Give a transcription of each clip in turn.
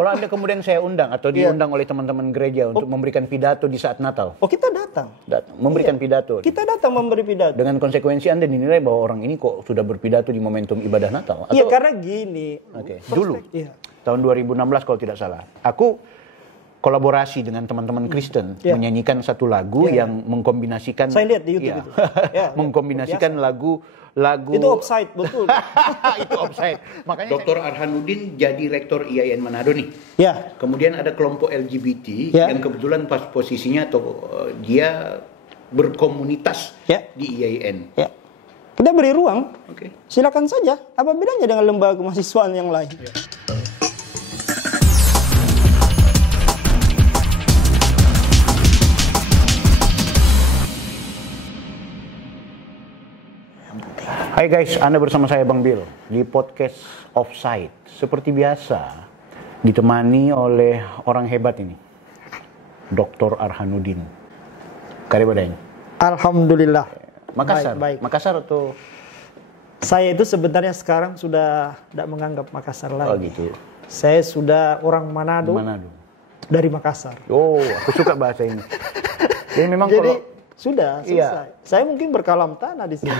Kalau Anda kemudian saya undang atau diundang oleh teman-teman gereja untuk memberikan pidato di saat Natal. Oh, kita datang. Memberikan pidato. Kita datang memberi pidato. Dengan konsekuensi Anda dinilai bahwa orang ini kok sudah berpidato di momentum ibadah Natal. Iya, karena gini. Dulu, tahun 2016 kalau tidak salah, aku kolaborasi dengan teman-teman Kristen menyanyikan satu lagu yang mengkombinasikan. Saya lihat di YouTube itu. Mengkombinasikan lagu itu offside, betul. Itu offside. Makanya Dr. Arhanuddin jadi rektor IAIN Manado nih. Ya. Kemudian ada kelompok LGBT yang kebetulan pas posisinya atau dia berkomunitas di IAIN. Ya. Kita beri ruang. Silakan saja. Apa bedanya dengan lembaga kemahasiswaan yang lain? Hai guys, Anda bersama saya Bang Bill di podcast Offside. Seperti biasa, ditemani oleh orang hebat ini, Dr. Arhanuddin. Kare badai. Alhamdulillah. Makassar. Baik. Makassar atau? Saya itu sebenarnya sekarang sudah tidak menganggap Makassar lagi. Oh gitu. Saya sudah orang Manado. Dari Makassar. Oh, aku suka bahasa ini. Jadi memang sudah selesai. Saya mungkin berkalam tanah di sini.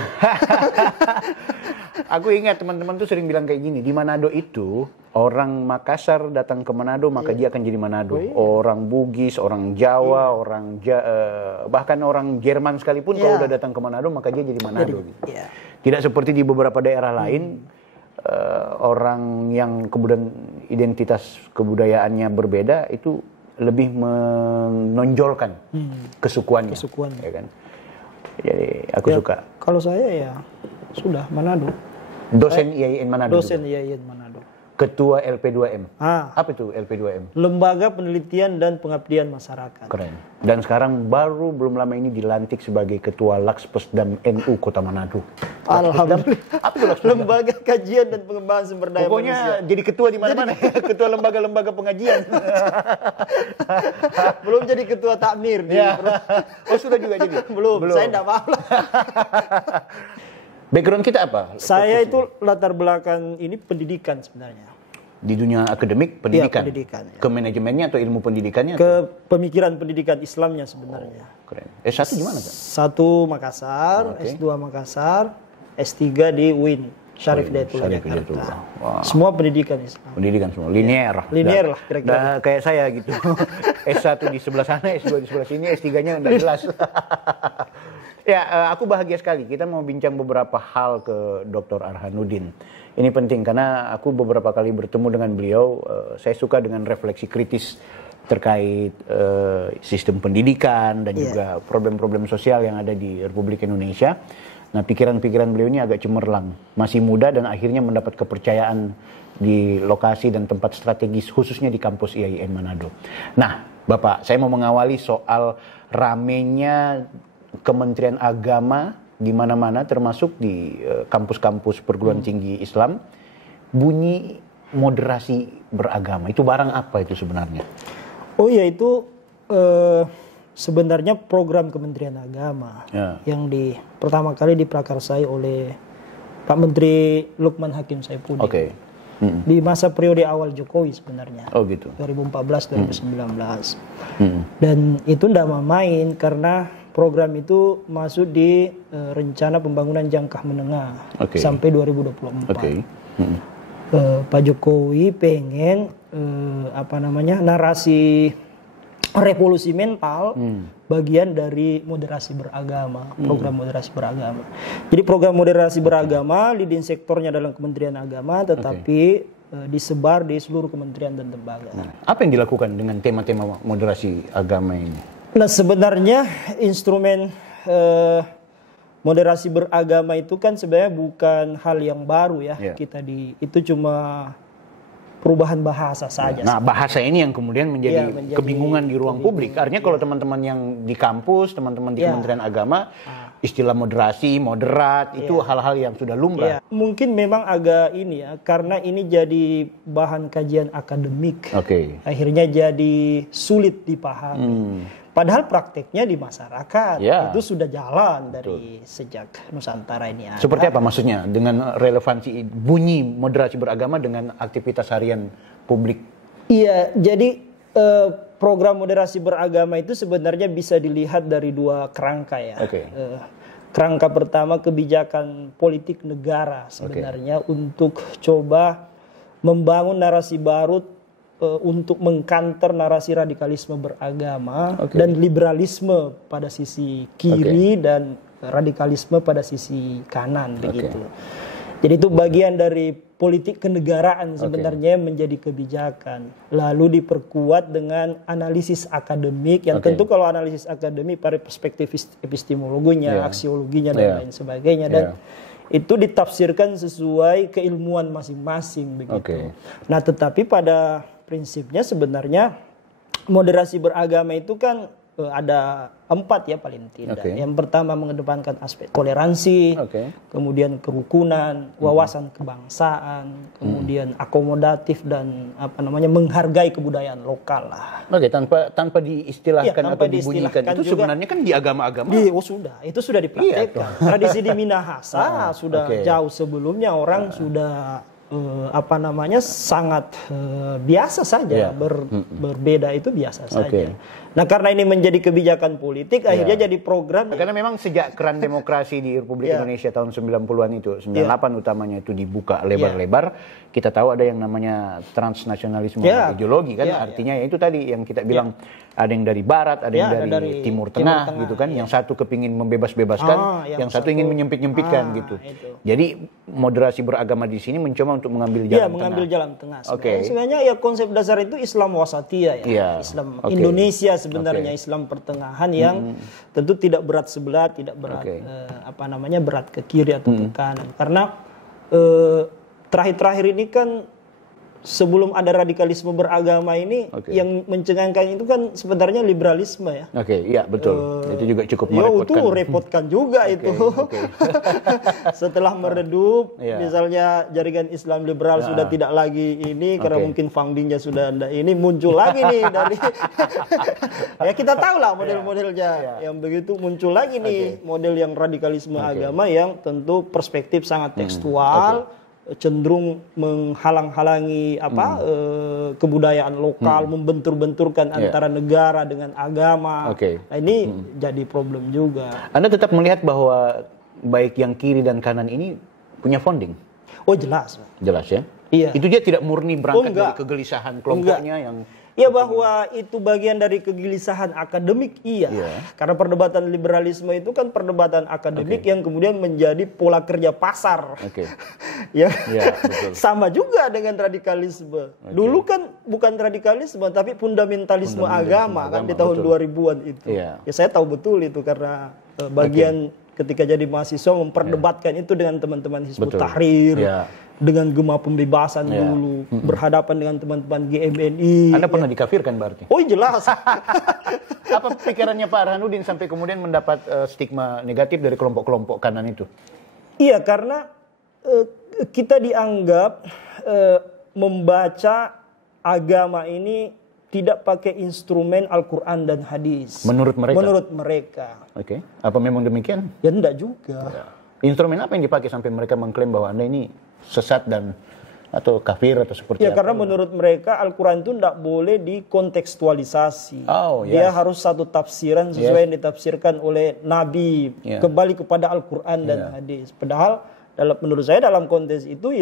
Aku ingat teman-teman tuh sering bilang kayak gini, di Manado itu orang Makassar datang ke Manado maka dia akan jadi Manado. Orang Bugis, orang Jawa, bahkan orang Jerman sekalipun kalau udah datang ke Manado maka dia jadi Manado. Tidak seperti di beberapa daerah lain orang yang kemudian identitas kebudayaannya berbeda itu lebih menonjolkan kesukuannya. Ya kan? Jadi aku suka. Kalau saya ya sudah Manado. Dosen IAIN Manado. Dosen IAIN Manado. Ketua LP2M. Apa itu LP2M? Lembaga Penelitian dan Pengabdian Masyarakat. Keren. Dan sekarang belum lama ini dilantik sebagai Ketua Lakspesdam NU Kota Manado. Alhamdulillah. Apa itu Lakspesdam? Lembaga Kajian dan Pengembangan Sumber Daya Pokoknya Manusia. jadi ketua di mana-mana. Ketua lembaga-lembaga pengajian. Belum jadi ketua takmir. Oh sudah juga jadi? Belum. Saya tidak mau. Background kita apa? Saya itu latar belakang ini pendidikan sebenarnya. Di dunia akademik, pendidikan? Iya, pendidikan. Ke manajemennya atau ilmu pendidikannya? Ke pemikiran pendidikan Islamnya sebenarnya. Keren. S1 gimana kan? S1 Makassar, S2 Makassar, S3 di UIN, Syarif Hidayatullah Jakarta. Semua pendidikan Islam. Pendidikan semua, linear. Linear lah kira-kira. Kayak saya gitu. S1 di sebelah sana, S2 di sebelah sini, S3-nya enggak jelas. Ya, aku bahagia sekali. Kita mau bincang beberapa hal ke Dr. Arhanuddin. Ini penting karena aku beberapa kali bertemu dengan beliau. Saya suka dengan refleksi kritis terkait sistem pendidikan dan juga problem-problem sosial yang ada di Republik Indonesia. Nah, pikiran-pikiran beliau ini agak cemerlang. Masih muda dan akhirnya mendapat kepercayaan di lokasi dan tempat strategis, khususnya di kampus IAIN Manado. Nah, Bapak, saya mau mengawali soal ramenya Kementerian Agama di mana-mana termasuk di kampus-kampus perguruan tinggi Islam bunyi moderasi beragama. Itu barang apa itu sebenarnya? Oh ya, itu sebenarnya program Kementerian Agama yang pertama kali diprakarsai oleh Pak Menteri Lukman Hakim Saifuddin. Di masa periode awal Jokowi sebenarnya. Oh gitu. 2014-2019. Dan itu tidak main karena program itu masuk di rencana pembangunan jangka menengah sampai 2024. Pak Jokowi pengen narasi revolusi mental bagian dari moderasi beragama, program moderasi beragama. Jadi program moderasi beragama leading sektornya dalam Kementerian Agama, tetapi disebar di seluruh kementerian dan lembaga. Apa yang dilakukan dengan tema-tema moderasi agama ini? Nah, sebenarnya instrumen moderasi beragama itu kan sebenarnya bukan hal yang baru ya. Itu cuma perubahan bahasa saja. Nah, bahasa ini yang kemudian menjadi kebingungan di ruang publik. Artinya kalau teman-teman yang di kampus, teman-teman di Kementerian Agama, istilah moderasi, moderat, itu hal-hal yang sudah lumrah. Mungkin memang agak karena ini jadi bahan kajian akademik. Akhirnya jadi sulit dipahami. Padahal prakteknya di masyarakat itu sudah jalan dari sejak Nusantara ini ada. Seperti apa maksudnya dengan relevansi bunyi moderasi beragama dengan aktivitas harian publik? Iya, jadi program moderasi beragama itu sebenarnya bisa dilihat dari dua kerangka ya. Oke. Kerangka pertama kebijakan politik negara sebenarnya untuk coba membangun narasi baru untuk mengkanter narasi radikalisme beragama dan liberalisme pada sisi kiri dan radikalisme pada sisi kanan begitu. Jadi itu bagian dari politik kenegaraan sebenarnya menjadi kebijakan. Lalu diperkuat dengan analisis akademik yang tentu kalau analisis akademik pada perspektif epistemologinya, aksiologinya dan lain sebagainya dan itu ditafsirkan sesuai keilmuan masing-masing begitu. Nah, tetapi pada prinsipnya sebenarnya moderasi beragama itu kan ada 4 ya paling tidak. Yang pertama mengedepankan aspek toleransi, kemudian kerukunan, wawasan kebangsaan, kemudian akomodatif dan menghargai kebudayaan lokal lah. Tanpa diistilahkan atau dibunyikan itu juga, sebenarnya kan di agama-agama. Itu sudah dipraktekkan. Tradisi di Minahasa sudah jauh sebelumnya orang sudah sangat biasa saja berbeda itu biasa saja. Nah, karena ini menjadi kebijakan politik akhirnya jadi program. Karena memang sejak keran demokrasi di Republik Indonesia tahun 90-an itu 98 utamanya itu dibuka lebar-lebar, kita tahu ada yang namanya transnasionalisme ideologi kan, artinya ya itu tadi yang kita bilang ada yang dari barat, ada yang dari Timur Tengah gitu kan, yang satu kepingin membebas-bebaskan, yang satu ingin menyempit-nyempitkan gitu. Jadi moderasi beragama di sini mencoba untuk mengambil jalan tengah. Mengambil jalan tengah. Sebenarnya ya konsep dasar itu Islam wasatiyah ya. Islam Indonesia sebenarnya Islam pertengahan yang tentu tidak berat sebelah, tidak berat berat ke kiri atau ke kanan. Karena terakhir-terakhir ini kan sebelum ada radikalisme beragama ini yang mencengangkan itu kan sebenarnya liberalisme ya. Iya betul. Itu juga cukup merepotkan. Itu repotkan juga itu. Setelah meredup, misalnya jaringan Islam liberal sudah tidak lagi ini karena mungkin fundingnya sudah ada ini muncul lagi nih dari ya kita tahu lah model-modelnya yang begitu muncul lagi nih model yang radikalisme agama yang tentu perspektif sangat tekstual. Cenderung menghalang-halangi kebudayaan lokal, membentur-benturkan antara negara dengan agama. Nah, ini jadi problem juga. Anda tetap melihat bahwa baik yang kiri dan kanan ini punya founding? Oh jelas. Jelas ya? Iya. Itu dia tidak murni berangkat dari kegelisahan kelompoknya yang... Ya bahwa itu bagian dari kegelisahan akademik, karena perdebatan liberalisme itu kan perdebatan akademik yang kemudian menjadi pola kerja pasar. Betul. Sama juga dengan radikalisme. Dulu kan bukan radikalisme tapi fundamentalisme agama kan di tahun 2000-an itu. Ya saya tahu betul itu karena bagian ketika jadi mahasiswa memperdebatkan itu dengan teman-teman Hizbut Tahrir. Dengan gema pembebasan dulu, berhadapan dengan teman-teman GMNI. Anda pernah dikafirkan berarti? Oh jelas. Apa pikirannya Pak Arhanuddin sampai kemudian mendapat stigma negatif dari kelompok-kelompok kanan itu? Iya, karena kita dianggap membaca agama ini tidak pakai instrumen Al-Quran dan hadis. Menurut mereka? Menurut mereka. Apa memang demikian? Ya enggak juga. Instrumen apa yang dipakai sampai mereka mengklaim bahwa Anda ini sesat dan atau kafir atau seperti apa? Karena menurut mereka Al-Quran itu tidak boleh dikontekstualisasi. Dia harus satu tafsiran sesuai yang ditafsirkan oleh Nabi. Kembali kepada Al-Quran dan hadis. Padahal menurut saya dalam konteks itu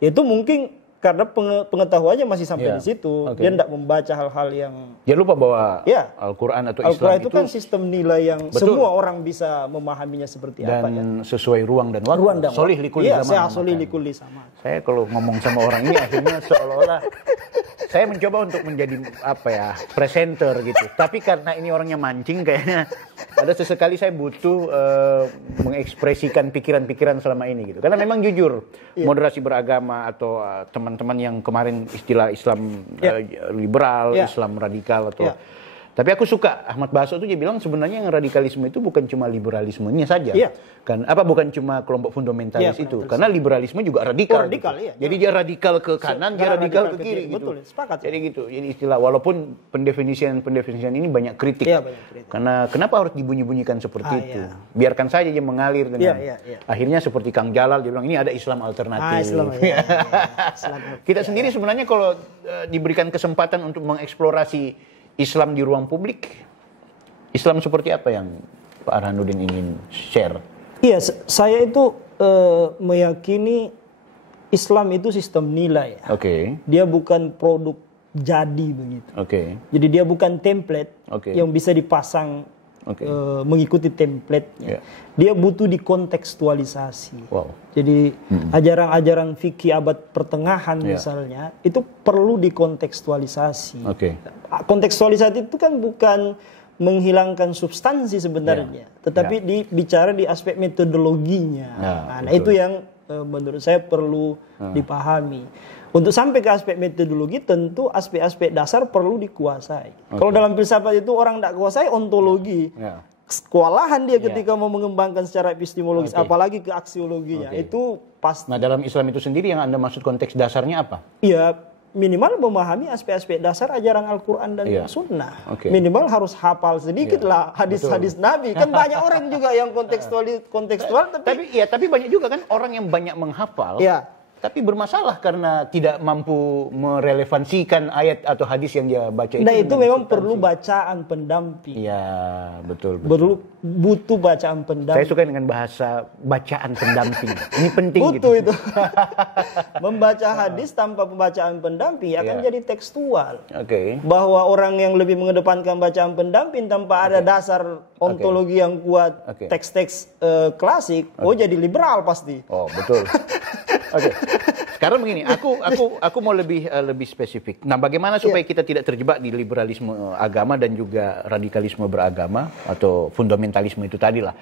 itu mungkin karena pengetahuannya masih sampai di situ. Dia tidak membaca hal-hal yang... Jangan lupa bahwa Al-Quran atau Islam Al-Quran itu kan sistem nilai yang semua orang bisa memahaminya seperti apa. Dan sesuai ruang dan waktu. Solih likulli zaman. Solih likulli zaman. Saya kalau ngomong sama orang ini akhirnya seolah-olah saya mencoba untuk menjadi presenter gitu. Tapi karena ini orangnya mancing kayaknya ada sesekali saya butuh mengekspresikan pikiran-pikiran selama ini gitu. Karena memang jujur moderasi beragama atau teman-teman yang kemarin istilah Islam liberal, Islam radikal atau Tapi aku suka Ahmad Baso tuh dia bilang sebenarnya yang radikalisme itu bukan cuma liberalismenya saja. Iya. Kan bukan cuma kelompok fundamentalis itu. Karena liberalisme juga radikal. Radikal, gitu. iya. Jadi dia radikal ke kanan, dia radikal ke kiri gitu. Betul, sepakat. Jadi gitu. Jadi istilah walaupun pendefinisian ini banyak kritik. Iya, banyak kritik. Karena kenapa harus dibunyi-bunyikan seperti itu? Iya. Biarkan saja dia mengalir dengan Iya. akhirnya seperti Kang Jalal dia bilang ini ada Islam alternatif. Islam, iya. Kita sendiri sebenarnya kalau diberikan kesempatan untuk mengeksplorasi Islam di ruang publik, Islam seperti apa yang Pak Arhanuddin ingin share? Iya, saya itu meyakini Islam itu sistem nilai. Oke. Dia bukan produk jadi begitu. Oke. Jadi dia bukan template yang bisa dipasang mengikuti template-nya. Yeah. Dia butuh dikontekstualisasi. Wow. Jadi ajaran-ajaran fikih abad pertengahan misalnya itu perlu dikontekstualisasi. Kontekstualisasi itu kan bukan menghilangkan substansi sebenarnya, tetapi bicara di aspek metodologinya. Nah, itu yang menurut saya perlu dipahami. Untuk sampai ke aspek metodologi tentu aspek-aspek dasar perlu dikuasai. Kalau dalam filsafat itu orang tidak kuasai ontologi. Kewalahan dia ketika mau mengembangkan secara epistemologis, apalagi ke aksiologinya. Itu pasti. Nah, dalam Islam itu sendiri yang Anda maksud konteks dasarnya apa? Iya, minimal memahami aspek-aspek dasar ajaran Al-Quran dan Sunnah. Minimal harus hafal sedikit lah hadis-hadis Nabi. Kan banyak orang juga yang kontekstual tapi banyak juga kan orang yang banyak menghafal. Tapi bermasalah karena tidak mampu merelevansikan ayat atau hadis yang dia baca itu. Nah, itu memang perlu bacaan pendamping. Iya, betul. Butuh bacaan pendamping. Saya suka dengan bahasa bacaan pendamping. Ini penting butuh gitu. Itu. Membaca hadis tanpa pembacaan pendamping akan jadi tekstual. Bahwa orang yang lebih mengedepankan bacaan pendamping tanpa ada dasar ontologi yang kuat, teks-teks klasik, jadi liberal pasti. Oh, betul. Sekarang begini, aku mau lebih spesifik. Nah, bagaimana supaya kita tidak terjebak di liberalisme agama dan juga radikalisme beragama atau fundamentalisme itu tadi lah.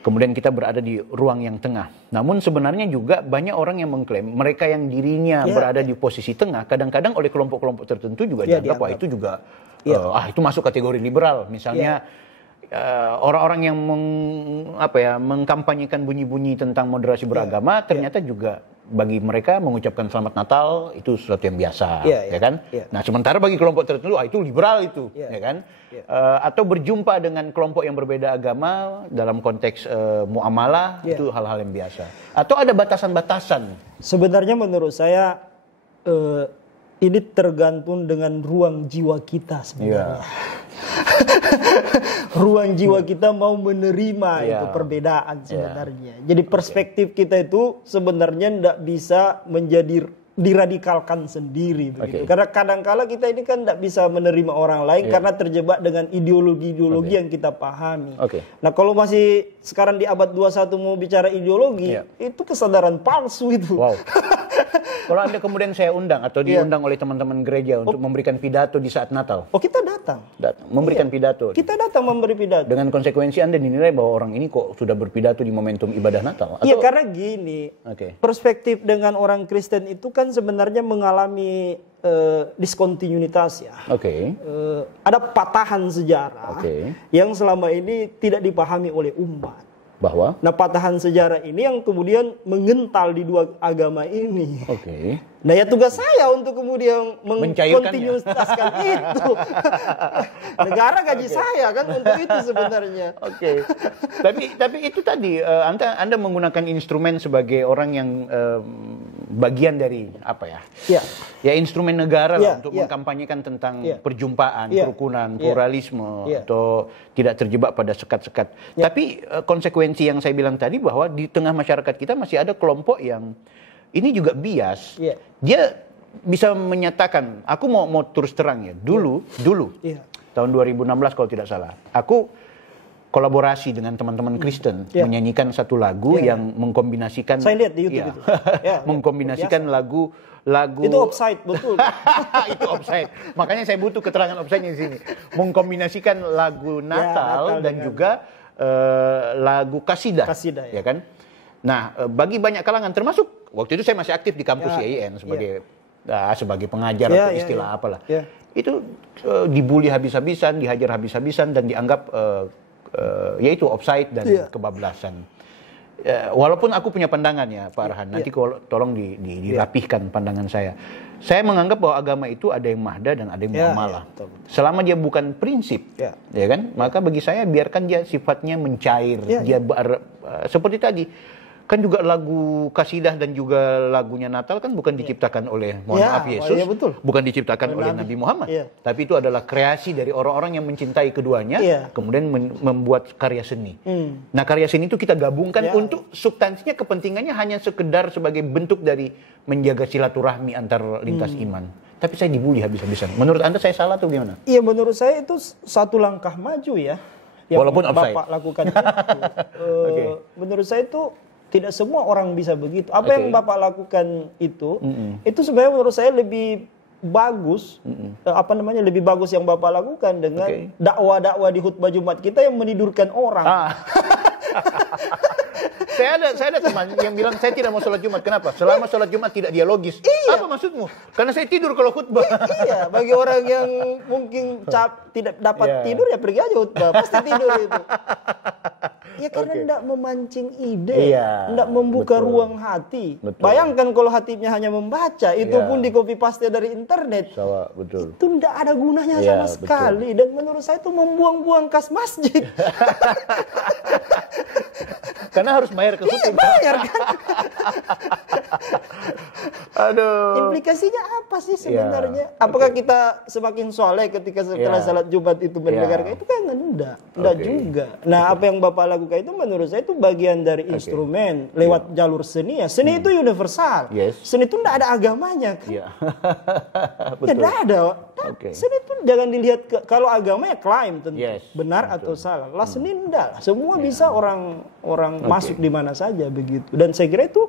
Kemudian kita berada di ruang yang tengah. Namun sebenarnya juga banyak orang yang mengklaim mereka yang dirinya berada di posisi tengah, kadang-kadang oleh kelompok-kelompok tertentu juga dianggap wah itu juga itu masuk kategori liberal. Misalnya orang-orang yang mengkampanyekan bunyi-bunyi tentang moderasi beragama ternyata juga bagi mereka mengucapkan selamat Natal itu sesuatu yang biasa, ya kan? Nah, sementara bagi kelompok tertentu itu liberal itu, ya kan? Atau berjumpa dengan kelompok yang berbeda agama dalam konteks muamalah itu hal-hal yang biasa. Atau ada batasan-batasan? Sebenarnya menurut saya ini tergantung dengan ruang jiwa kita sebenarnya. Ruang jiwa kita mau menerima itu perbedaan sebenarnya. Jadi perspektif kita itu sebenarnya tidak bisa menjadi diradikalkan sendiri begitu. Karena kadang-kala kita ini kan tidak bisa menerima orang lain karena terjebak dengan ideologi-ideologi yang kita pahami. Nah, kalau masih sekarang di abad 21 mau bicara ideologi, itu kesadaran palsu itu. Kalau Anda kemudian saya undang atau diundang oleh teman-teman gereja untuk memberikan pidato di saat Natal. Kita datang. Memberikan pidato. Kita datang memberi pidato. Dengan konsekuensi Anda dinilai bahwa orang ini kok sudah berpidato di momentum ibadah Natal. Iya, karena gini. Perspektif dengan orang Kristen itu kan sebenarnya mengalami diskontinuitas ya. Ada patahan sejarah yang selama ini tidak dipahami oleh umat. Nah, patahan sejarah ini yang kemudian mengental di dua agama ini. Nah, ya tugas saya untuk kemudian mengkontinuitaskan itu. Negara gaji saya kan untuk itu sebenarnya. Tapi itu tadi Anda menggunakan instrumen sebagai orang yang bagian dari apa ya? Ya instrumen negara lah untuk mengkampanyekan tentang perjumpaan, kerukunan, pluralisme atau tidak terjebak pada sekat-sekat. Tapi konsekuensi yang saya bilang tadi bahwa di tengah masyarakat kita masih ada kelompok yang ini juga bias. Dia bisa menyatakan, aku mau terus terang ya. Dulu tahun 2016 kalau tidak salah, aku kolaborasi dengan teman-teman Kristen menyanyikan satu lagu yang mengkombinasikan. Saya lihat di YouTube itu. Mengkombinasikan lagu itu offside, betul. Itu offside. Makanya saya butuh keterangan offside-nya di sini. Mengkombinasikan lagu Natal dan juga lagu kasidah, ya kan? Nah, bagi banyak kalangan termasuk waktu itu saya masih aktif di kampus IAIN sebagai pengajar atau istilah apalah. itu dibully habis-habisan, dihajar habis-habisan dan dianggap yaitu offside dan kebablasan. Walaupun aku punya pandangan ya Pak Arhan, nanti tolong dirapihkan pandangan saya. Saya menganggap bahwa agama itu ada yang mahda dan ada yang muamalah. Selama dia bukan prinsip, ya kan, maka bagi saya biarkan dia sifatnya mencair. Seperti tadi, kan juga lagu kasidah dan juga lagunya Natal kan bukan diciptakan oleh maaf Yesus, bukan diciptakan oleh Nabi Muhammad, tapi itu adalah kreasi dari orang-orang yang mencintai keduanya, kemudian membuat karya seni. Nah, karya seni itu kita gabungkan untuk substansinya, kepentingannya hanya sekedar sebagai bentuk dari menjaga silaturahmi antar lintas iman. Tapi saya dibully habis-habisan. Menurut Anda saya salah atau gimana? Iya, menurut saya itu satu langkah maju ya, yang walaupun Bapak lakukan itu. Menurut saya itu tidak semua orang bisa begitu. Apa yang Bapak lakukan itu sebenarnya menurut saya lebih bagus. Lebih bagus yang Bapak lakukan dengan dakwah-dakwah di khutbah Jumat kita yang menidurkan orang. Saya ada teman yang bilang saya tidak mau sholat Jumat. Kenapa? Selama sholat Jumat tidak dialogis. Apa maksudmu? Karena saya tidur kalau khutbah. Iya, bagi orang yang mungkin tidak dapat tidur ya pergi aja khutbah, pasti tidur itu. Ya karena tidak memancing ide, tidak membuka ruang hati. Bayangkan kalau hatinya hanya membaca, itu pun di copy paste dari internet. Itu tidak ada gunanya sama sekali. Dan menurut saya itu membuang-buang kas masjid. Karena harus bayar ke khutbah. Bayar kan. Aduh. Implikasinya apa sih sebenarnya? Apakah kita semakin soleh ketika setelah salat Jumat itu mendengarkan? Itu kan enggak juga. Nah, apa yang Bapak lakukan itu menurut saya itu bagian dari instrumen lewat jalur seni ya. Seni itu universal. Seni itu enggak ada agamanya kan? Tidak ada. Seni itu jangan dilihat kalau agama ya klaim tentu benar atau salah. Lah seni enggak. Semua bisa orang masuk di mana saja begitu. Dan saya kira itu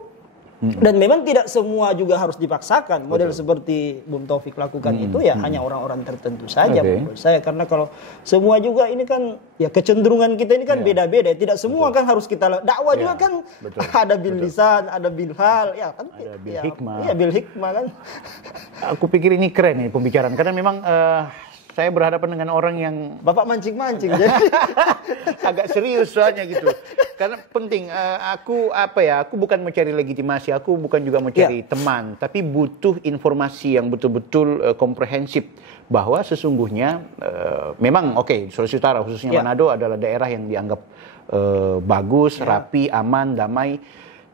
dan memang tidak semua juga harus dipaksakan. Model seperti Bung Taufik lakukan itu ya hanya orang-orang tertentu saja menurut saya. Karena kalau semua juga ini kan ya kecenderungan kita ini kan beda-beda. Tidak semua kan harus kita dakwah juga kan ada bil lisan, ada bil hal, ya kan ada bil hikmah. Iya, bil hikmah kan. Aku pikir ini keren nih pembicaraan karena memang saya berhadapan dengan orang yang Bapak mancing-mancing jadi agak serius soalnya gitu. Karena penting aku bukan mencari legitimasi, aku bukan juga mencari teman, tapi butuh informasi yang betul-betul komprehensif bahwa sesungguhnya memang Sulawesi Utara khususnya Manado adalah daerah yang dianggap bagus, rapi, aman, damai.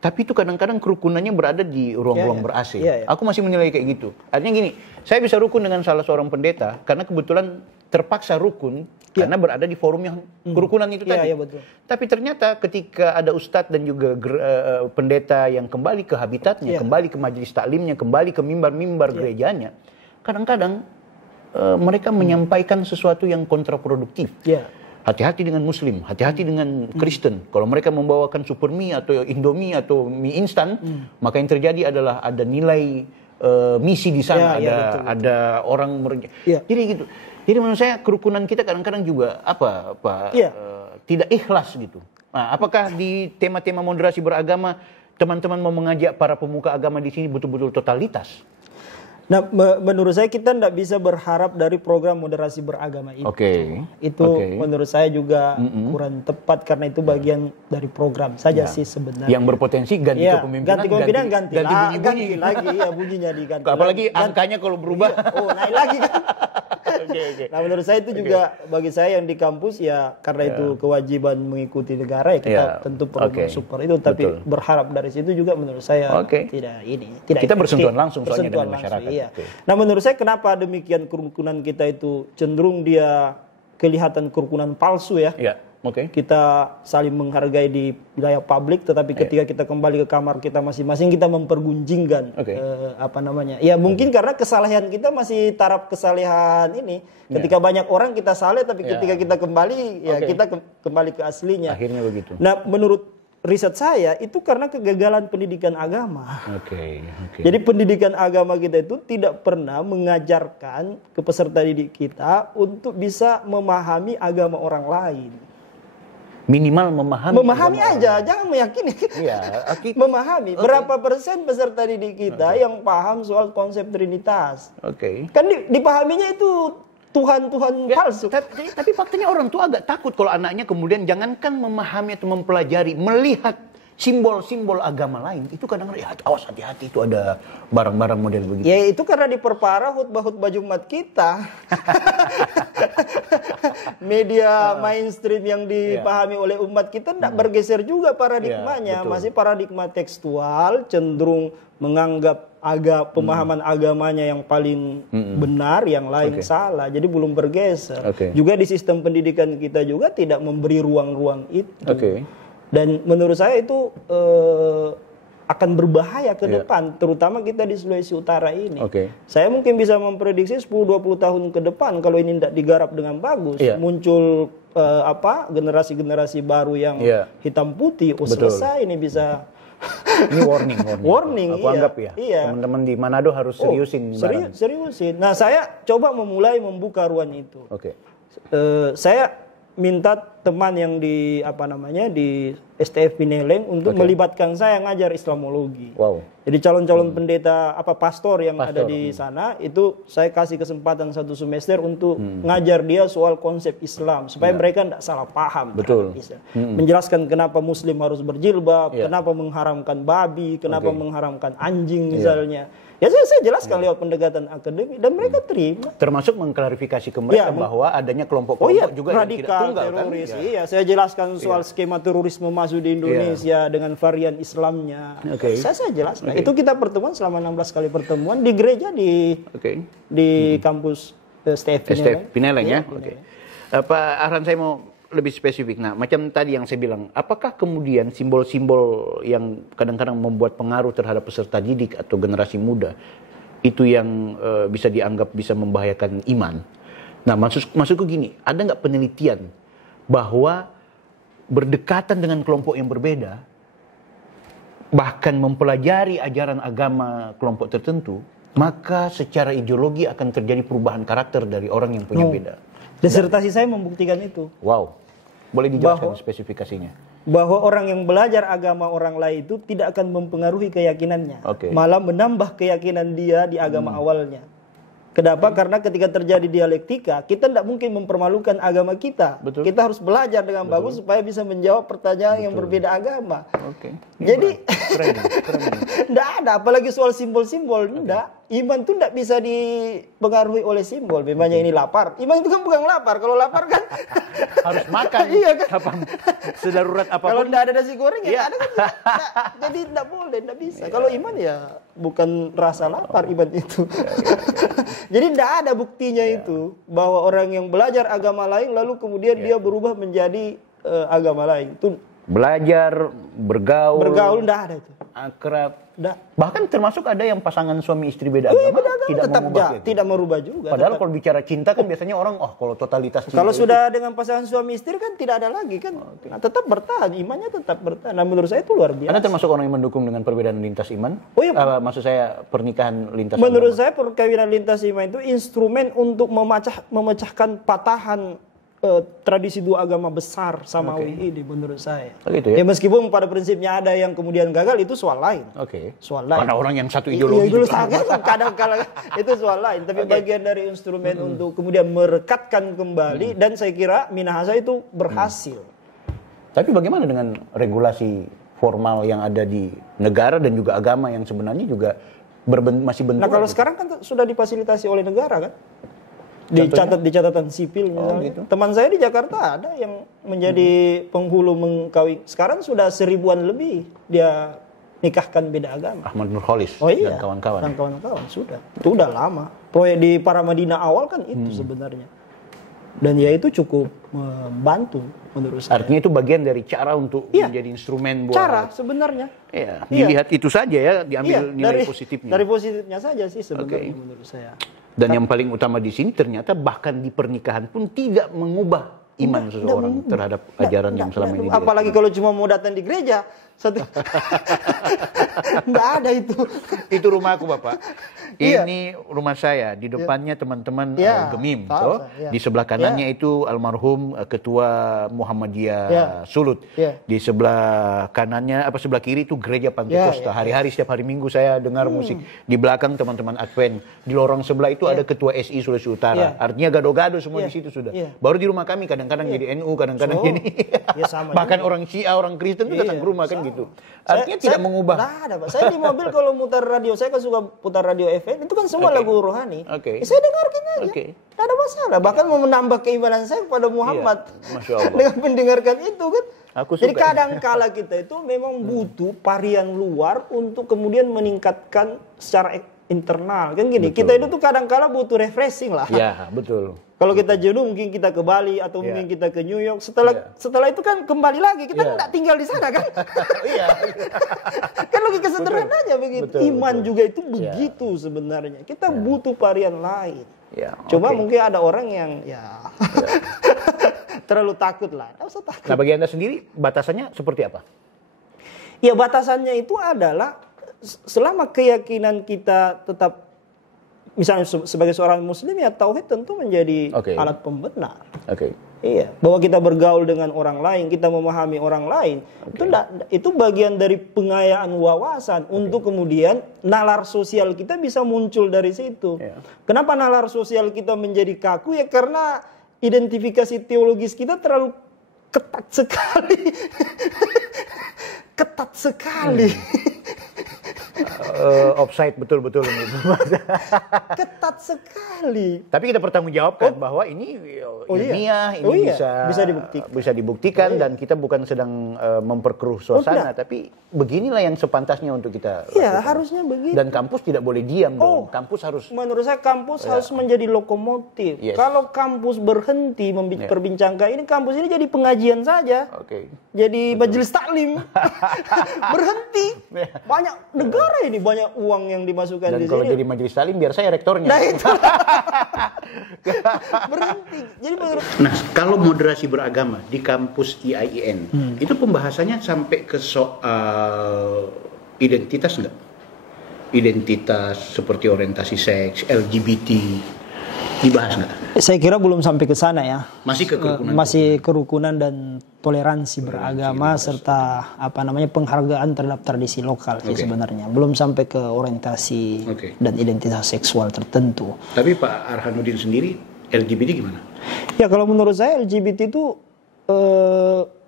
Tapi itu kadang-kadang kerukunannya berada di ruang-ruang ber-AC. Aku masih menilai kayak gitu. Artinya gini, saya bisa rukun dengan salah seorang pendeta karena kebetulan terpaksa rukun karena berada di forum yang kerukunan itu tadi. Betul. Tapi ternyata ketika ada ustadz dan juga pendeta yang kembali ke habitatnya, kembali ke majelis taklimnya, kembali ke mimbar-mimbar gerejanya, kadang-kadang mereka menyampaikan sesuatu yang kontraproduktif. Hati-hati dengan Muslim, hati-hati dengan Kristen. Kalau mereka membawakan super mie atau Indomie atau mie instan, maka yang terjadi adalah ada nilai misi di sana, ada orang jadi gitu. Jadi menurut saya kerukunan kita kadang-kadang juga tidak ikhlas gitu. Nah, apakah di tema-tema moderasi beragama teman-teman mau mengajak para pemuka agama di sini betul-betul totalitas? Nah, menurut saya kita tidak bisa berharap dari program moderasi beragama itu. Itu menurut saya juga kurang tepat karena itu bagian dari program saja sih sebenarnya. Yang berpotensi ganti kepemimpinan, ganti lagi ya bunyinya diganti. Apalagi angkanya kalau berubah. Naik lagi kan. Nah, menurut saya itu juga bagi saya yang di kampus ya karena itu kewajiban mengikuti negara ya kita tentu perlu support itu, tapi berharap dari situ juga menurut saya tidak kita bersentuhan langsung soalnya dengan masyarakat. Nah, menurut saya kenapa demikian kerukunan kita itu cenderung dia kelihatan kerukunan palsu ya. Kita saling menghargai di wilayah publik, tetapi ketika kita kembali ke kamar kita masing-masing kita mempergunjingkan ya mungkin karena kesalahan kita masih taraf kesalahan ini. Ketika banyak orang kita salah, tapi ketika kita kembali kita kembali ke aslinya. Akhirnya begitu. Nah, menurut riset saya itu karena kegagalan pendidikan agama. Jadi pendidikan agama kita itu tidak pernah mengajarkan ke peserta didik kita untuk bisa memahami agama orang lain. Minimal memahami aja, jangan meyakini. Iya, Memahami. Berapa persen peserta didik kita yang paham soal konsep Trinitas? Kan dipahaminya itu Tuhan-Tuhan palsu. Tapi faktanya orang tua agak takut kalau anaknya kemudian jangankan memahami atau mempelajari, melihat simbol-simbol agama lain. Itu kadang-kadang, ya awas hati-hati, itu ada barang-barang model begitu. Ya itu karena diperparah khutbah-khutbah Jumat kita. Media mainstream yang dipahami oleh umat kita tidak bergeser juga paradigmanya. Masih paradigma tekstual, cenderung menganggap pemahaman agamanya yang paling benar, yang lain salah. Jadi belum bergeser. Juga di sistem pendidikan kita juga tidak memberi ruang-ruang itu. Dan menurut saya itu akan berbahaya ke depan, terutama kita di Sulawesi Utara ini. Saya mungkin bisa memprediksi 10-20 tahun ke depan kalau ini tidak digarap dengan bagus, muncul generasi-generasi baru yang hitam putih. Selesai ini bisa. Ini warning. Aku anggap teman-teman di Manado harus seriusin. Seriusin. Nah, saya coba membuka ruang itu. Saya minta teman yang di STF Pineleng untuk melibatkan saya ngajar Islamologi. Jadi calon-calon pendeta pastor yang ada di sana itu saya kasih kesempatan 1 semester untuk ngajar dia soal konsep Islam supaya mereka tidak salah paham. Menjelaskan kenapa Muslim harus berjilbab, kenapa mengharamkan babi, kenapa mengharamkan anjing misalnya. Ya saya jelaskan lewat pendekatan akademik dan mereka terima. Termasuk mengklarifikasi ke mereka bahwa adanya kelompok-kelompok juga radikal, yang tidak tunggal teroris. Iya, saya jelaskan soal skema terorisme masuk di Indonesia dengan varian Islamnya. Saya jelaskan. Itu kita pertemuan selama 16 kali pertemuan di gereja di kampus STF Pineleng ya. Pak Arhan, saya mau lebih spesifik. Nah, macam tadi yang saya bilang, apakah kemudian simbol-simbol yang kadang-kadang membuat pengaruh terhadap peserta didik atau generasi muda itu yang bisa dianggap bisa membahayakan iman? Nah, maksudku gini, ada nggak penelitian bahwa berdekatan dengan kelompok yang berbeda, bahkan mempelajari ajaran agama kelompok tertentu, maka secara ideologi akan terjadi perubahan karakter dari orang yang punya beda? Disertasi saya membuktikan itu. Boleh dijelaskan spesifikasinya? Bahwa orang yang belajar agama orang lain itu tidak akan mempengaruhi keyakinannya. Malah menambah keyakinan dia di agama awalnya. Kenapa? Karena ketika terjadi dialektika, kita tidak mungkin mempermalukan agama kita. Kita harus belajar dengan bagus supaya bisa menjawab pertanyaan yang berbeda agama. Jadi, tidak ada. Apalagi soal simbol-simbol. Tidak. Iman itu tidak bisa dipengaruhi oleh simbol. Memangnya ini lapar. Iman itu kan bukan lapar. Kalau lapar kan harus makan. Iya kan? Sedarurat apapun. Kalau tidak ada nasi goreng ya ada kan. Jadi tidak boleh, tidak bisa. Kalau iman ya bukan rasa lapar iman itu. Jadi tidak ada buktinya itu bahwa orang yang belajar agama lain lalu kemudian dia berubah menjadi agama lain. Itu belajar, bergaul tidak ada itu. Akrab. Bahkan termasuk ada yang pasangan suami istri beda agama tidak merubah juga. Padahal kalau bicara cinta kan biasanya orang kalau totalitas cinta kalau sudah dengan pasangan suami istri kan tidak ada lagi kan. Nah, tetap bertahan, imannya tetap bertahan. Nah, menurut saya itu luar biasa. Anda termasuk orang yang mendukung dengan perbedaan lintas iman? Maksud saya pernikahan lintas menurut agama. saya perkawinan lintas iman itu instrumen untuk memecahkan patahan tradisi dua agama besar Samawi ini menurut saya. Ya meskipun pada prinsipnya ada yang kemudian gagal itu soal lain. Soal lain. Karena orang yang satu ideologi. Kadang-kadang itu soal lain. Tapi bagian dari instrumen untuk kemudian merekatkan kembali dan saya kira Minahasa itu berhasil. Tapi bagaimana dengan regulasi formal yang ada di negara dan juga agama yang sebenarnya juga masih bentuk? Nah kalau sekarang kan sudah difasilitasi oleh negara kan? Di catatan sipil gitu. Teman saya di Jakarta ada yang menjadi penghulu mengkawin. Sekarang sudah 1000-an lebih dia nikahkan beda agama. Ahmad Nurholis dan kawan-kawan. Sudah. Itu udah lama. Proyek di Paramadina awal kan itu sebenarnya. Dan ya itu cukup membantu menurut saya. Artinya itu bagian dari cara untuk menjadi instrumen buat. Cara sebenarnya. Dilihat itu saja ya, diambil nilai positifnya. Dari positifnya saja sih sebenarnya menurut saya. Dan yang paling utama di sini ternyata bahkan di pernikahan pun tidak mengubah iman seseorang terhadap ajaran yang selama ini. Apalagi kalau cuma mau datang di gereja, Satu. Nggak ada itu. Itu rumahku, Bapak. Iya. Ini rumah saya. Di depannya teman-teman Iya, Gemim. tahu Toh. saya, iya. Di sebelah kanannya itu almarhum Ketua Muhammadiyah Iya. Sulut. Iya. Di sebelah kanannya, sebelah kiri itu gereja Pantekosta. Iya. Hari-hari setiap hari Minggu saya dengar musik. Di belakang teman-teman Advent. Di lorong sebelah itu ada Ketua SI Sulawesi Utara. Iya. Artinya gado-gado semua Iya. di situ sudah. Iya. Baru di rumah kami kadang-kadang jadi NU, kadang-kadang Oh, jadi iya, sama bahkan juga. orang Syiah, orang Kristen itu datang ke rumah kan sama. gitu. Artinya tidak mengubah. Nggak ada, Pak. Saya di mobil kalau mutar radio, saya kan suka putar radio FM, itu kan semua Oke. lagu rohani. Oke. Ya, saya dengarkan aja. Oke. Nggak ada masalah. Bahkan mau menambah keimanan saya kepada Muhammad. Iya, Masya Allah. Dengan mendengarkan itu kan. Aku Jadi suka. kadang kala kita itu memang butuh varian luar untuk kemudian meningkatkan secara internal. Kan gini, kita itu tuh kadang kala butuh refreshing lah. Ya, betul. Kalau kita jenuh mungkin kita ke Bali atau mungkin kita ke New York. Setelah itu kan kembali lagi. Kita nggak tinggal di sana kan. Iya. Kan logika sederhananya begitu. Betul, Iman betul. juga itu begitu sebenarnya. Kita butuh varian lain. Ya, Cuma oke. mungkin ada orang yang terlalu takut lah. Nggak usah takut. Nah, bagi Anda sendiri batasannya seperti apa? Ya batasannya itu adalah selama keyakinan kita tetap, misalnya sebagai seorang muslim ya tauhid tentu menjadi Oke. alat pembenar. Oke. Iya, bahwa kita bergaul dengan orang lain, kita memahami orang lain, itu bagian dari pengayaan wawasan untuk kemudian nalar sosial kita bisa muncul dari situ. Iya. Kenapa nalar sosial kita menjadi kaku? Ya karena identifikasi teologis kita terlalu ketat sekali. Ketat sekali. Offside betul-betul. Ketat sekali. Tapi kita pertanggungjawabkan bahwa ini ilmiah, ini bisa dibuktikan dan kita bukan sedang memperkeruh suasana, tapi beginilah yang sepantasnya untuk kita Iya, lakukan. harusnya begitu. Dan kampus tidak boleh diam dong. Kampus harus Menurut saya kampus harus menjadi lokomotif. Yes. Kalau kampus berhenti memperbincangkan ini, kampus ini jadi pengajian saja. Oke. Jadi majelis taklim. Berhenti. Banyak negara ini banyak uang yang dimasukkan Dan di kalau sini. jadi majelis taklim biar saya rektornya. Nah, itu. Berhenti. Jadi menurut Nah, kalau moderasi beragama di kampus IAIN, itu pembahasannya sampai ke soal identitas nggak? Identitas seperti orientasi seks, LGBT, dibahas nggak? saya kira belum sampai ke sana ya. Masih ke kerukunan? Masih kerukunan dan toleransi beragama serta penghargaan terhadap tradisi lokal sih sebenarnya. Belum sampai ke orientasi dan identitas seksual tertentu. Tapi Pak Arhanuddin sendiri LGBT gimana? Ya kalau menurut saya LGBT itu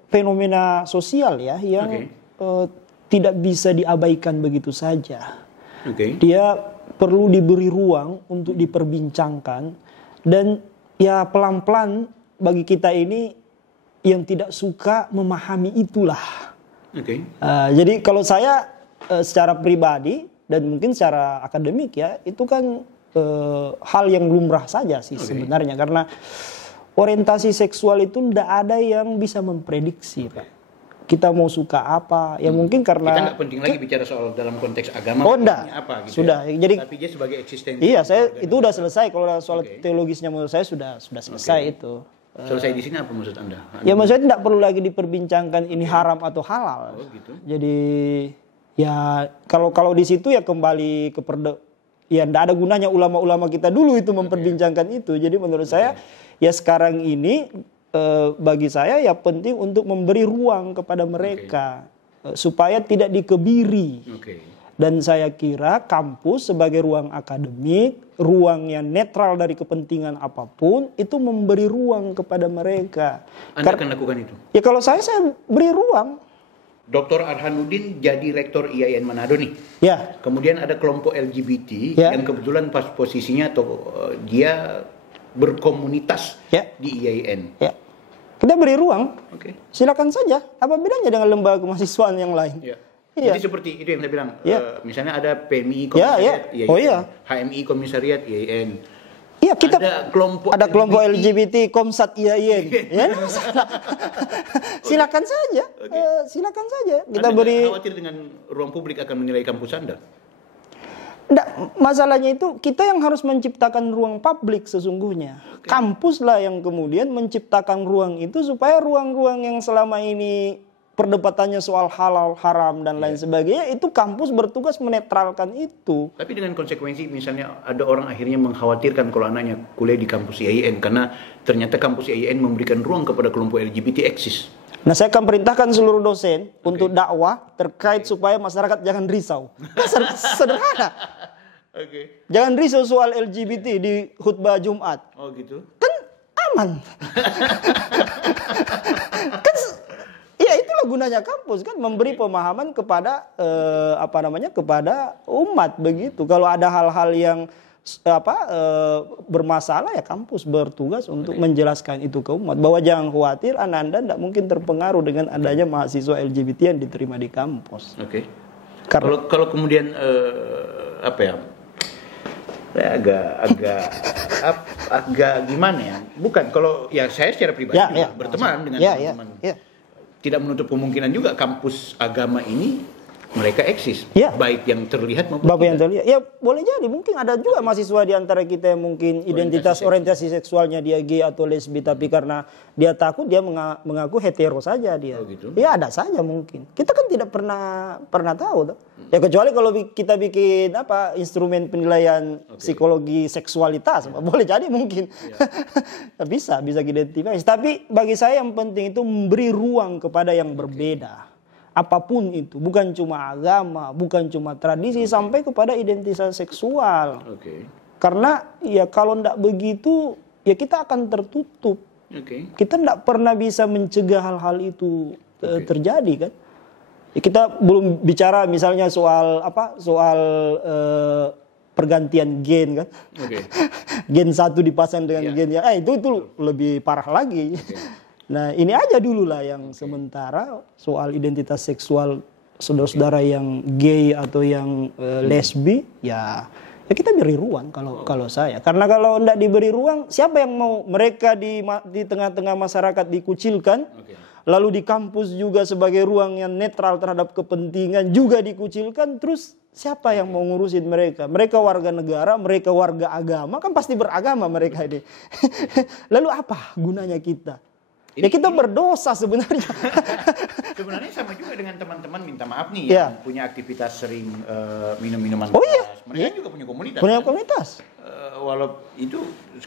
fenomena sosial ya yang tidak bisa diabaikan begitu saja. Dia perlu diberi ruang untuk diperbincangkan dan ya pelan-pelan bagi kita ini yang tidak suka memahami itulah. Jadi kalau saya secara pribadi dan mungkin secara akademik ya itu kan hal yang lumrah saja sih sebenarnya, karena orientasi seksual itu tidak ada yang bisa memprediksi, Pak. Kita mau suka apa ya mungkin karena Kita nggak penting lagi bicara soal dalam konteks agama. Oh enggak, apa, gitu sudah. ya. Jadi tapi dia sebagai eksistensi. iya, saya itu udah selesai. Kalau soal teologisnya menurut saya sudah selesai itu. Selesai di sini apa maksud Anda? Ya maksudnya tidak perlu lagi diperbincangkan ini haram atau halal. Oh, gitu. Jadi ya kalau di situ ya kembali ke ya tidak ada gunanya ulama-ulama kita dulu itu memperbincangkan itu. Jadi menurut saya ya sekarang ini bagi saya ya penting untuk memberi ruang kepada mereka supaya tidak dikebiri. Dan saya kira kampus sebagai ruang akademik, ruang yang netral dari kepentingan apapun, itu memberi ruang kepada mereka. Anda akan lakukan itu? Ya kalau saya beri ruang. Dr. Arhanuddin jadi rektor IAIN Manado nih. Ya. Kemudian ada kelompok LGBT yang kebetulan pas posisinya atau dia berkomunitas di IAIN. Ya. Kita beri ruang. Silakan saja. Apa bedanya dengan lembaga kemahasiswaan yang lain? Jadi seperti itu yang saya bilang. Misalnya ada PMI komisariat IAIN, HMI komisariat IAIN. Iya, kita ada kelompok LGBT Komsat IAIN. Ya, silakan saja. Silakan saja. Kita Anda beri. khawatir dengan ruang publik akan menilai kampus Anda? Nggak, masalahnya itu kita yang harus menciptakan ruang publik sesungguhnya. Kampuslah yang kemudian menciptakan ruang itu supaya ruang-ruang yang selama ini perdebatannya soal halal, haram dan lain sebagainya, itu kampus bertugas menetralkan itu. Tapi dengan konsekuensi misalnya ada orang akhirnya mengkhawatirkan kalau anaknya kuliah di kampus IAIN karena ternyata kampus IAIN memberikan ruang kepada kelompok LGBT eksis. Nah, saya akan perintahkan seluruh dosen untuk dakwah terkait supaya masyarakat jangan risau. Kan sederhana. Jangan risau soal LGBT di khutbah Jumat. Oh gitu. Kan aman. Kan ya itulah gunanya kampus kan, memberi pemahaman kepada kepada umat begitu. Kalau ada hal-hal yang bermasalah, ya kampus bertugas untuk menjelaskan itu ke umat, bahwa jangan khawatir, Anda tidak mungkin terpengaruh dengan adanya mahasiswa LGBT yang diterima di kampus. Oke. Karena Kalau kemudian agak gimana ya? Bukan, kalau ya saya secara pribadi berteman dengan teman-teman. Tidak menutup kemungkinan juga kampus agama ini mereka eksis, baik yang terlihat maupun yang terlihat. Ya boleh jadi, mungkin ada juga mahasiswa di antara kita yang mungkin orientasi seksualnya dia gay atau lesbi, tapi karena dia takut dia mengaku hetero saja dia. Oh, gitu? Ya ada saja mungkin. Kita kan tidak pernah tahu. Ya kecuali kalau kita bikin instrumen penilaian psikologi seksualitas, boleh jadi mungkin. bisa identifikasi. Tapi bagi saya yang penting itu memberi ruang kepada yang berbeda. Apapun itu, bukan cuma agama, bukan cuma tradisi, sampai kepada identitas seksual. Karena ya kalau tidak begitu, ya kita akan tertutup. Kita tidak pernah bisa mencegah hal-hal itu terjadi kan. Ya, kita belum bicara misalnya soal pergantian gen kan. Gen 1 dipasang dengan gen yang itu lebih parah lagi. Nah ini aja dulu lah yang sementara soal identitas seksual saudara-saudara yang gay atau yang lesbi, ya kita beri ruang kalau saya. Karena kalau tidak diberi ruang, siapa yang mau mereka di tengah-tengah masyarakat dikucilkan, lalu di kampus juga sebagai ruang yang netral terhadap kepentingan juga dikucilkan, terus siapa yang mau ngurusin mereka? Mereka warga negara, mereka warga agama, kan pasti beragama mereka ini. Lalu apa gunanya kita? Ya kita berdosa sebenarnya. Sebenarnya sama juga dengan teman-teman minta maaf nih yang punya aktivitas sering minum-minuman keras. Mereka juga punya komunitas. Walau itu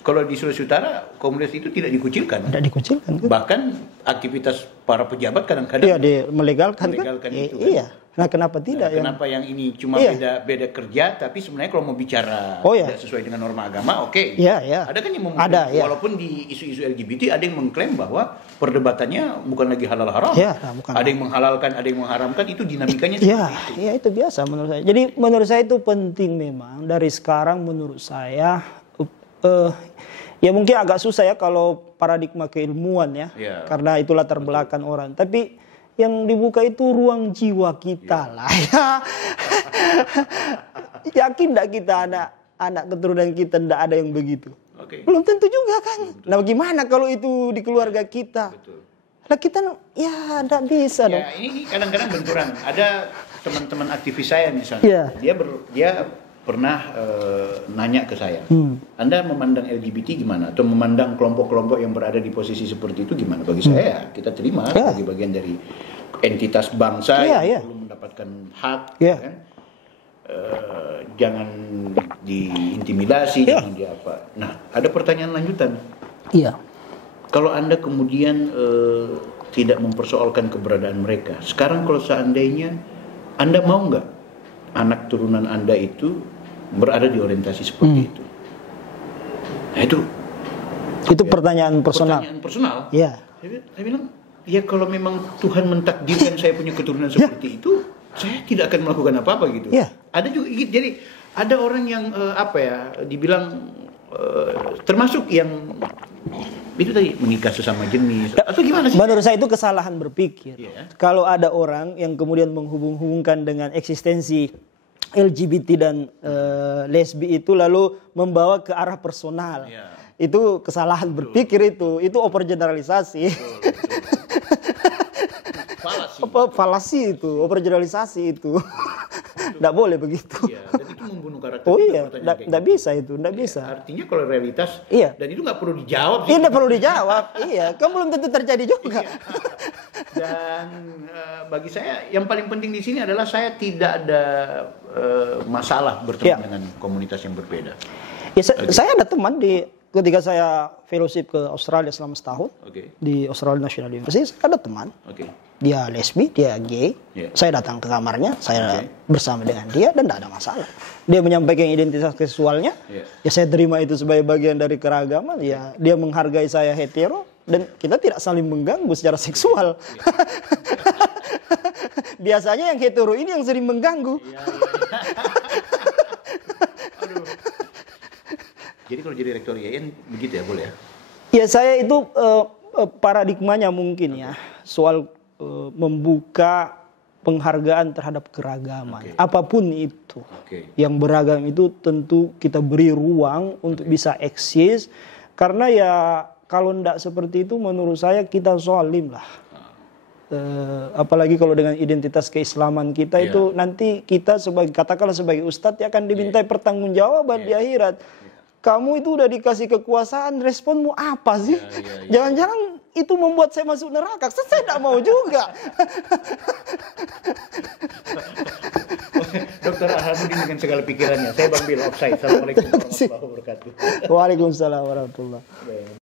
kalau di Sulawesi Utara komunitas itu tidak dikucilkan. Tidak dikucilkan. Bahkan aktivitas para pejabat kadang-kadang melegalkan itu. Iya. Nah kenapa tidak? Kenapa yang ini cuma beda kerja, tapi sebenarnya kalau mau bicara tidak sesuai dengan norma agama, ada kan yang walaupun di isu-isu LGBT ada yang mengklaim bahwa perdebatannya bukan lagi halal haram, ada yang menghalalkan, ada yang mengharamkan, itu dinamikanya seperti itu. Ya itu biasa menurut saya. Jadi menurut saya itu penting memang dari sekarang menurut saya. Ya mungkin agak susah ya kalau paradigma keilmuan ya. Karena itulah latar belakang orang. Tapi yang dibuka itu ruang jiwa kita lah ya. Yakin tidak kita anak keturunan kita tidak ada yang begitu? Belum tentu juga kan. Nah bagaimana kalau itu di keluarga kita? Nah kita ya tidak bisa dong. Ini kadang-kadang benturan. Ada teman-teman aktivis saya misalnya, dia pernah nanya ke saya, Anda memandang LGBT gimana? Atau memandang kelompok-kelompok yang berada di posisi seperti itu gimana? Bagi saya, kita terima sebagai bagian dari entitas bangsa yang belum mendapatkan hak. Kan? Jangan diintimidasi, jangan diapa. Nah, ada pertanyaan lanjutan. Kalau Anda kemudian tidak mempersoalkan keberadaan mereka, sekarang kalau seandainya Anda mau nggak anak turunan Anda itu berada di orientasi seperti itu? Nah itu pertanyaan personal. Saya bilang, ya kalau memang Tuhan mentakdirkan saya punya keturunan seperti itu, saya tidak akan melakukan apa-apa gitu. Ada juga, jadi ada orang yang dibilang termasuk yang itu tadi menikah sesama jenis atau gimana sih? Menurut saya itu kesalahan berpikir. Kalau ada orang yang kemudian menghubung-hubungkan dengan eksistensi LGBT dan lesbi itu lalu membawa ke arah personal. Itu kesalahan berpikir itu overgeneralisasi. Falasi itu, overgeneralisasi itu. Tidak boleh begitu. Dan itu membunuh karakter. Tidak bisa itu, tidak bisa. Artinya kalau realitas, dan itu nggak perlu dijawab. Tidak perlu dijawab, kan belum tentu terjadi juga. Dan bagi saya yang paling penting di sini adalah saya tidak ada masalah bertemu dengan komunitas yang berbeda. Ya, saya ada teman ketika saya fellowship ke Australia selama setahun di Australian National University, ada teman. Dia lesbi, dia gay. Saya datang ke kamarnya, saya bersama dengan dia dan tidak ada masalah. Dia menyampaikan identitas seksualnya, ya saya terima itu sebagai bagian dari keragaman. Ya dia menghargai saya hetero dan kita tidak saling mengganggu secara seksual. Biasanya yang hetero ini yang sering mengganggu. Jadi kalau jadi rektor IAIN begitu ya, boleh ya? Ya saya itu paradigmanya mungkin ya soal membuka penghargaan terhadap keragaman. Apapun itu. Yang beragam itu tentu kita beri ruang untuk bisa eksis. Karena ya kalau tidak seperti itu menurut saya kita zalim lah. Apalagi kalau dengan identitas keislaman kita itu nanti kita katakanlah sebagai ustadz ya akan dimintai pertanggungjawaban di akhirat. Kamu itu udah dikasih kekuasaan, responmu apa sih? Jangan-jangan itu membuat saya masuk neraka. Saya tidak mau juga. Dr. Arhanuddin dengan segala pikirannya. Saya Bang Bil, offside. Assalamualaikum warahmatullahi wabarakatuh. Waalaikumsalam warahmatullahi wabarakatuh.